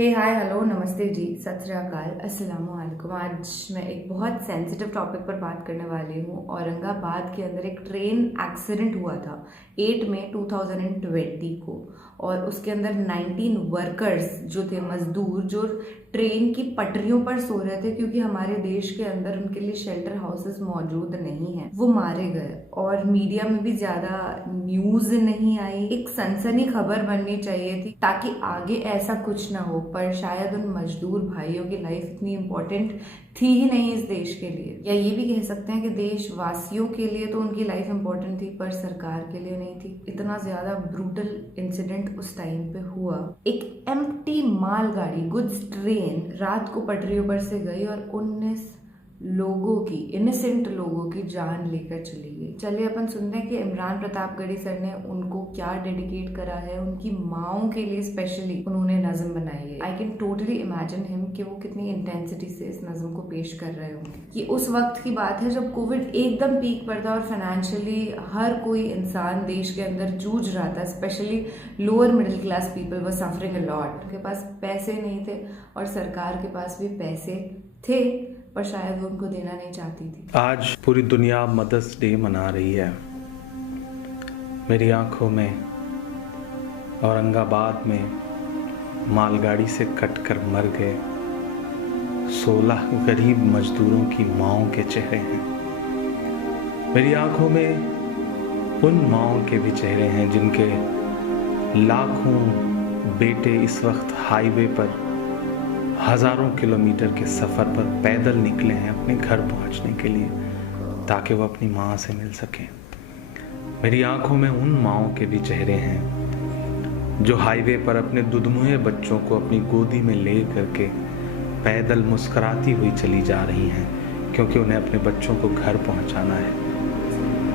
हे hi hello नमस्ते जी, सत श्री अकाल, अस्सलामु अलैकुम। आज मैं एक बहुत सेंसिटिव टॉपिक पर बात करने वाली हूँ। औरंगाबाद के अंदर एक ट्रेन एक्सीडेंट हुआ था 8 मई 2020 को, और उसके अंदर 19 वर्कर्स जो थे, मजदूर जो ट्रेन की पटरियों पर सो रहे थे क्योंकि हमारे देश के अंदर उनके लिए शेल्टर हाउसेस मौजूद नहीं हैं, वो मारे गए। और मीडिया में भी ज्यादा न्यूज नहीं आई। एक सनसनी खबर बननी चाहिए थी ताकि आगे ऐसा कुछ ना हो, पर शायद उन मजदूर भाइयों की लाइफ इतनी इम्पोर्टेंट थी ही नहीं इस देश के लिए, या ये भी कह सकते हैं कि देशवासियों के लिए तो उनकी लाइफ इम्पोर्टेंट थी पर सरकार के लिए नहीं थी। इतना ज्यादा ब्रूटल इंसिडेंट उस टाइम पे हुआ। एक एम्प्टी मालगाड़ी गुड्स ट्रेन रात को पटरियों पर से गई और 19 लोगों की, इनोसेंट लोगों की जान लेकर चली गई। चलिए अपन सुनते हैं कि इमरान प्रतापगढ़ी सर ने उनको क्या डेडिकेट करा है, उनकी माओं के लिए स्पेशली उन्होंने नज्म बनाई है। I can totally imagine him कि वो कितनी इंटेंसिटी से इस नज्म को पेश कर रहे होंगे। कि उस वक्त की बात है जब कोविड एकदम पीक पर था और फाइनेंशियली हर कोई इंसान देश के अंदर जूझ रहा था, specially lower middle class people were suffering a lot. उनके पास पैसे नहीं थे और सरकार के पास भी पैसे थे पर शायद वो उनको देना नहीं चाहती थी। आज पूरी दुनिया मदर्स डे मना रही है। मेरी आंखों में औरंगाबाद में मालगाड़ी से कटकर मर गए 16 गरीब मजदूरों की माओं के चेहरे हैं। मेरी आंखों में उन माओं के भी चेहरे हैं जिनके लाखों बेटे इस वक्त हाईवे पर हजारों किलोमीटर के सफ़र पर पैदल निकले हैं अपने घर पहुंचने के लिए ताकि वो अपनी माँ से मिल सकें। मेरी आंखों में उन माओं के भी चेहरे हैं जो हाईवे पर अपने दुधमुहे बच्चों को अपनी गोदी में ले करके पैदल मुस्कुराती हुई चली जा रही हैं क्योंकि उन्हें अपने बच्चों को घर पहुंचाना है।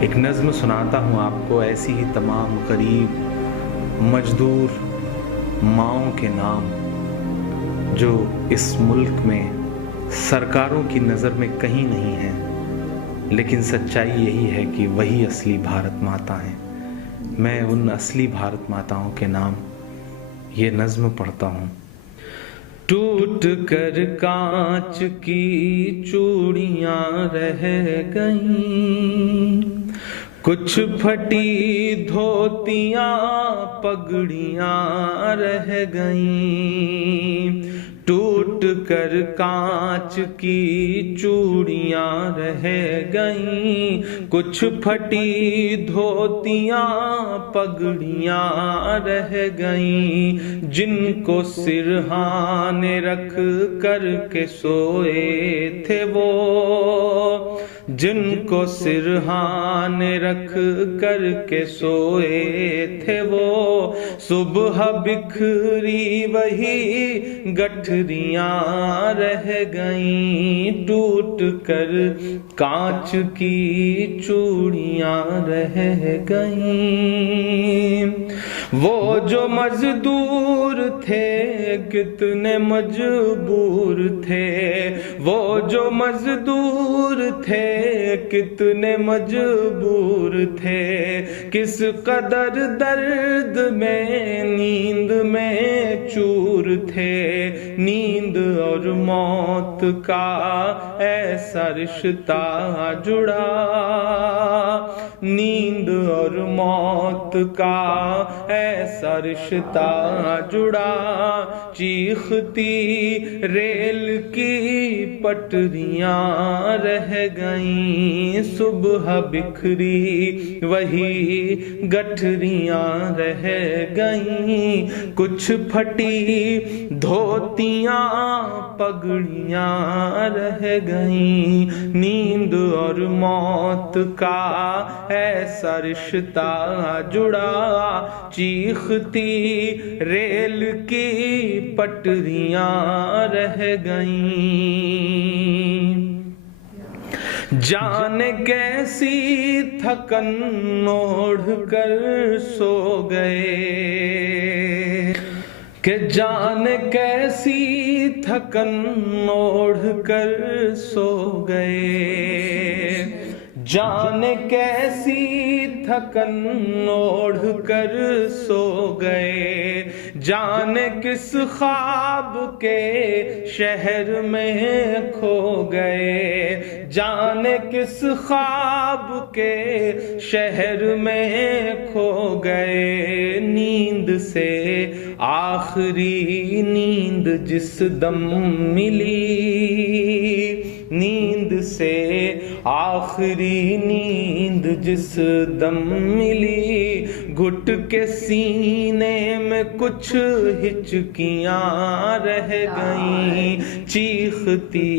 एक नज़्म सुनाता हूँ आपको, ऐसी ही तमाम गरीब मजदूर माओं के नाम जो इस मुल्क में सरकारों की नज़र में कहीं नहीं है, लेकिन सच्चाई यही है कि वही असली भारत माता हैं। मैं उन असली भारत माताओं के नाम ये नज़्म पढ़ता हूँ। टूट कर कांच की चूड़ियाँ रह गईं, कुछ फटी धोतियाँ पगड़ियाँ रह गईं। टूट कर कांच की चूड़ियाँ रह गईं, कुछ फटी धोतियाँ पगड़ियाँ रह गईं। जिनको सिरहाने रख कर के सोए थे वो, जिनको सिरहाने रख कर के सोए थे वो, सुबह बिखरी वही गठरियाँ रह गईं। टूट कर कांच की चूड़ियाँ रह गईं। वो जो मजदूर थे कितने मजबूर थे, वो जो मजदूर थे कितने मजबूर थे। किस कदर दर्द में नींद में चूर थे। नींद और मौत का ऐसा रिश्ता जुड़ा, नींद और मौत का ऐसा रिश्ता जुड़ा। चीखती रेल की पटरियाँ रह गईं, सुबह बिखरी वही गठरियाँ रह गईं। कुछ फटी धोतियाँ पगड़ियाँ रह गईं। नींद और मौत का ऐसा रिश्ता जुड़ा। चीखती रेल की पटरियाँ रह गईं। जाने कैसी थकन ओढ़ कर सो गए, कि जाने कैसी थकन ओढ़ कर सो गए। जाने कैसी थकन ओढ़ कर सो गए। जाने किस ख्वाब के शहर में खो गए, जाने किस ख्वाब के शहर में खो गए। नींद से आखिरी नींद जिस दम मिली, नींद से आखिरी नींद जिस दम मिली, घुट के सीने में कुछ हिचकियां रह गईं, चीखती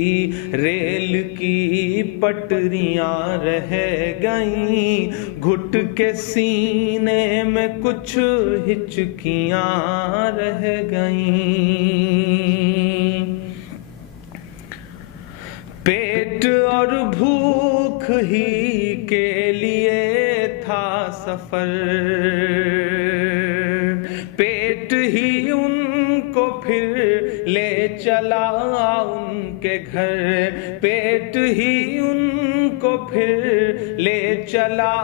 रेल की पटरियां रह गईं, घुट के सीने में कुछ हिचकियां रह गईं। पेट और भूख ही के लिए था सफर, पेट ही उनको फिर ले चला उनके घर, पेट ही उनको फिर ले चला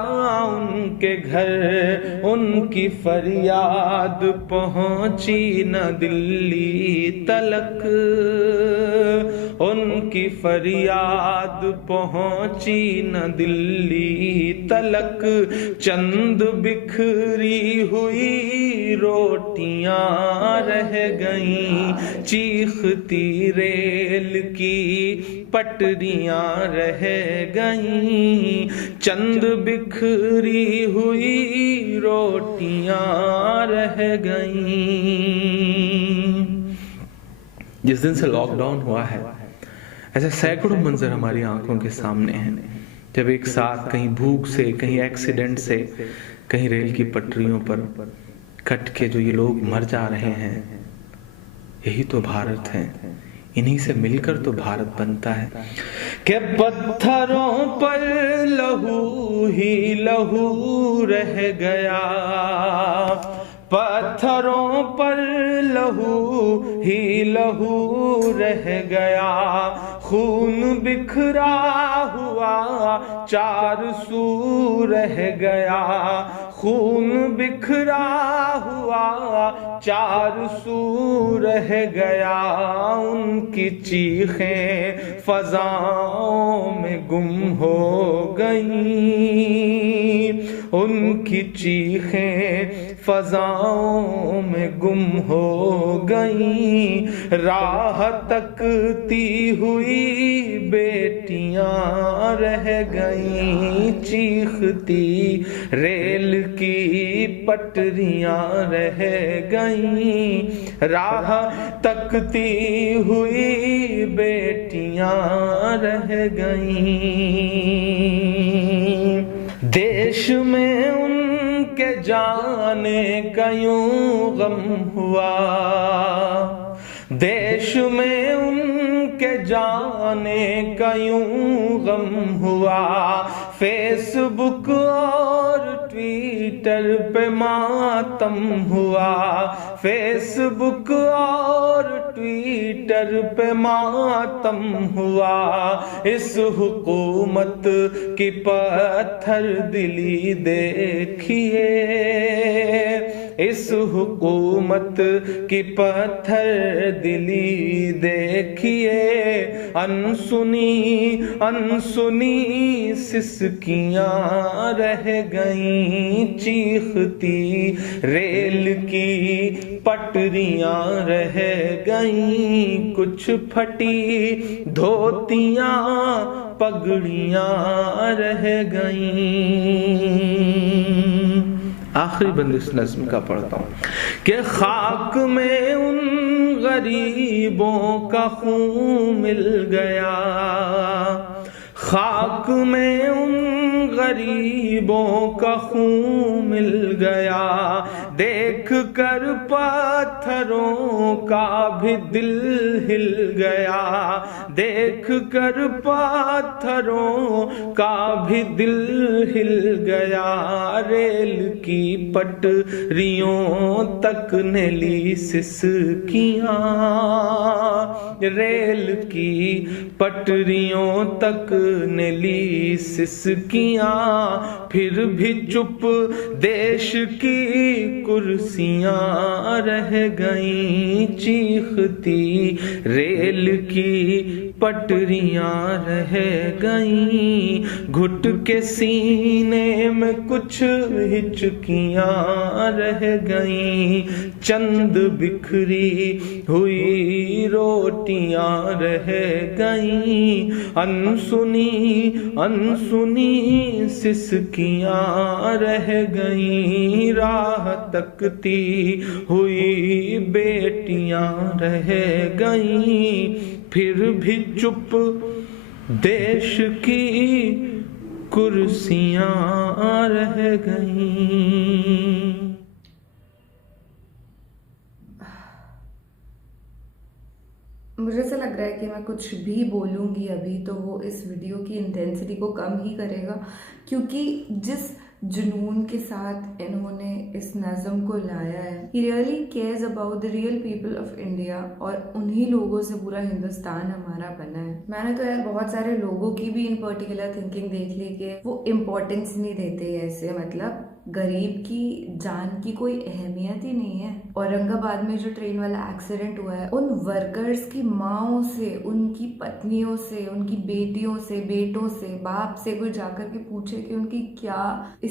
उनके घर। उनकी फरियाद पहुंची न दिल्ली तलक, उनकी फरियाद पहुंची न दिल्ली तलक। चंद बिखरी हुई रोटियां रह गईं, चीखती रेल की पटरियां रह गईं, चंद बिखरी हुई रोटियां रह गईं। जिस दिन से लॉकडाउन हुआ है, ऐसे सैकड़ों मंजर हमारी आंखों के सामने हैं, जब एक साथ कहीं भूख से, कहीं एक्सीडेंट से, कहीं रेल की पटरियों पर कट के जो ये लोग मर जा रहे हैं। यही तो भारत है, इन्हीं से मिलकर तो भारत बनता है। कि पत्थरों पर लहू ही लहू रह गया, पत्थरों पर लहू ही लहू रह गया, खून बिखरा हुआ चार सू रह गया, खून बिखरा हुआ चार सू रह गया। उनकी चीखें फजाओं में गुम हो गईं, उनकी चीखें फजाओं में गुम हो गईं। राह तकती हुई बेटियां रह गईं, चीखती रेल की पटरियां रह गईं। राह तकती हुई बेटियां रह गईं। देश में उनके जाने का यूं गम हुआ, देश में उनके जाने का यूं गम हुआ। फेसबुक और ट्विटर पे मातम हुआ, फेसबुक और ट्विटर पे मातम हुआ। इस हुकूमत की पत्थर दिली देखिए, इस हुकूमत की पत्थर दिली देखिए। अनसुनी अनसुनी सिसकियां रह गईं, चीखती रेल की पटरियां रह गईं। कुछ फटी धोतियां पगड़ियां रह गईं। आखिरी बंद इस नज्म का पढ़ता हूँ कि खाक में उन गरीबों का खून मिल गया, खाक में उन गरीबों का खून मिल गया। देख कर पत्थरों का भी दिल हिल गया, देख कर पत्थरों का भी दिल हिल गया। रेल की पटरियों तक ने ली सिसकियां, रेल की पटरियों तक ने ली सिसकियां, फिर भी चुप देश की कुर्सियां रह गईं चीखती, रेल की पटरियां रह गईं, घुट के सीने में कुछ हिचकियां रह गईं, चंद बिखरी हुई रोटियां रह गईं, अनसुनी अनसुनी सिसकियां रह गईं, राह तकती हुई बेटियां रह गईं, फिर भी चुप देश की कुर्सियां रह गईं। मुझे ऐसा लग रहा है कि मैं कुछ भी बोलूँगी अभी तो वो इस वीडियो की इंटेंसिटी को कम ही करेगा, क्योंकि जिस जुनून के साथ इन्होंने इस नज़म को लाया है, he really cares about the real people of India, और उन्हीं लोगों से पूरा हिंदुस्तान हमारा बना है। मैंने तो यार बहुत सारे लोगों की भी इन पर्टिकुलर थिंकिंग देख ली कि वो इम्पोर्टेंस नहीं देते ऐसे, मतलब गरीब की जान की कोई अहमियत ही नहीं है। औरंगाबाद में जो ट्रेन वाला एक्सीडेंट हुआ है, उन वर्कर्स की माओं से, उनकी पत्नियों से, उनकी बेटियों से, बेटों से, बाप से कोई जाकर के पूछे कि उनकी क्या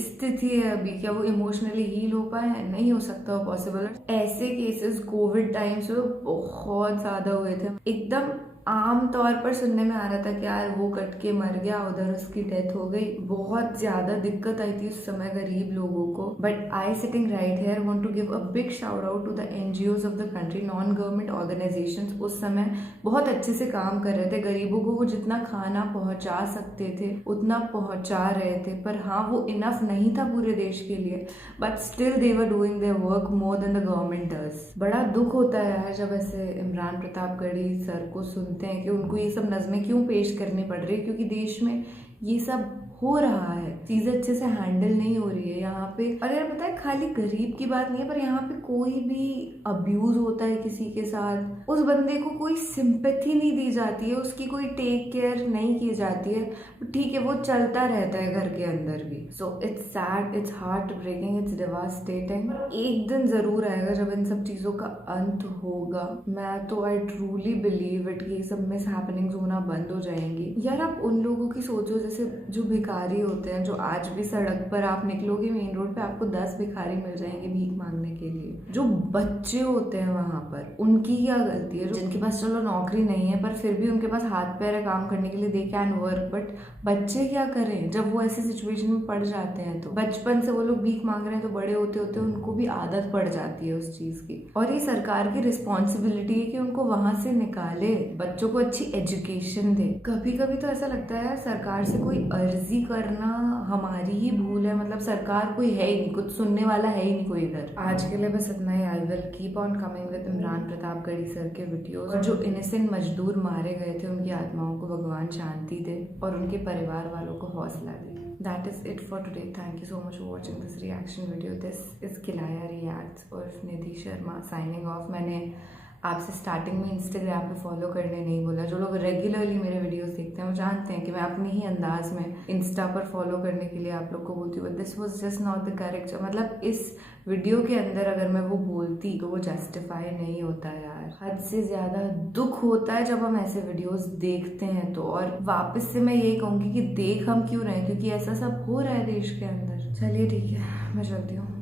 स्थिति है अभी, क्या वो इमोशनली हील हो पाए हैं? नहीं हो सकता वो पॉसिबल। ऐसे केसेस कोविड टाइम्स में बहुत ज्यादा हुए थे। एकदम आम तौर पर सुनने में आ रहा था कि यार वो कट के मर गया, उधर उसकी डेथ हो गई। बहुत ज्यादा दिक्कत आई थी उस समय गरीब लोगों को। But I sitting right here want to give a big shout out to the NGOs of the country, non government organisations. उस समय बहुत अच्छे से काम कर रहे थे, गरीबों को वो जितना खाना पहुंचा सकते थे उतना पहुंचा रहे थे। पर हाँ, वो इनफ नहीं था पूरे देश के लिए, but still they were doing their work more than the government does. बड़ा दुख होता है यार जब ऐसे इमरान प्रतापगढ़ी सर को सुनते हैं कि उनको ये सब नज़में क्यों पेश करनी पड़ रही है, क्योंकि देश में ये सब हो रहा है, चीज़ें अच्छे से हैंडल नहीं हो रही है यहाँ पे। और यार पता है, खाली गरीब की बात नहीं है, पर यहाँ पे कोई भी अब्यूज होता है किसी के साथ, उस बंदे को कोई सिंपैथी नहीं दी जाती है, उसकी कोई टेक केयर नहीं की जाती है। ठीक है, वो चलता रहता है घर के अंदर भी। So it's sad, it's heart breaking, it's devastating. एक दिन जरूर आएगा जब इन सब चीज़ों का अंत होगा। मैं तो आई ट्रूली बिलीव इट कि ये सब मिस हैपनिंग्स होना बंद हो जाएंगी। यार आप उन लोगों की सोचो जैसे जो भिखारी होते हैं, जो आज भी सड़क पर आप निकलोगे मेन रोड पे आपको 10 भिखारी मिल जाएंगे भीख मांगने के लिए। जो बच्चे होते हैं वहां पर, उनकी क्या गलती है? जिनके पास चलो नौकरी नहीं है पर फिर भी उनके पास हाथ पैर है काम करने के लिए, दे कैन वर्क। बट बच्चे क्या करें जब वो ऐसी सिचुएशन में पड़ जाते हैं? तो बचपन से वो लोग भीख मांग रहे हैं, तो बड़े होते होते उनको भी आदत पड़ जाती है उस चीज की। और ये सरकार की रिस्पॉन्सिबिलिटी है कि उनको वहां से निकाले, बच्चों को अच्छी एजुकेशन दे। कभी कभी तो ऐसा लगता है सरकार से कोई अर्जी करना हमारी ही भूल है, मतलब सरकार कोई है ही नहीं, कुछ सुनने वाला है ही नहीं कोई इधर। आज के लिए बस इतना ही। I will keep on coming with Imran Pratapgarhi sir के वीडियोस। और जो इनोसेंट मजदूर मारे गए थे उनकी आत्माओं को भगवान शांति दे और उनके परिवार वालों को हौसला दे। That is it for today. Thank you so much for watching this reaction video. This is Kilaya Reacts और निधि शर्मा signing off। मैंने आपसे स्टार्टिंग में इंस्टाग्राम पे फॉलो करने नहीं बोला। जो लोग रेगुलरली मेरे वीडियोस देखते हैं वो जानते हैं कि मैं अपने ही अंदाज में इंस्टा पर फॉलो करने के लिए आप लोग को बोलती हूँ। But this was just not the correct, मतलब इस वीडियो के अंदर अगर मैं वो बोलती तो वो जस्टिफाई नहीं होता यार। हद से ज़्यादा दुख होता है जब हम ऐसे वीडियोस देखते हैं तो। और वापस से मैं यही कहूँगी कि देख हम क्यों रहे हैं, क्योंकि ऐसा सब हो रहा है देश के अंदर। चलिए ठीक है, मैं चलती हूँ।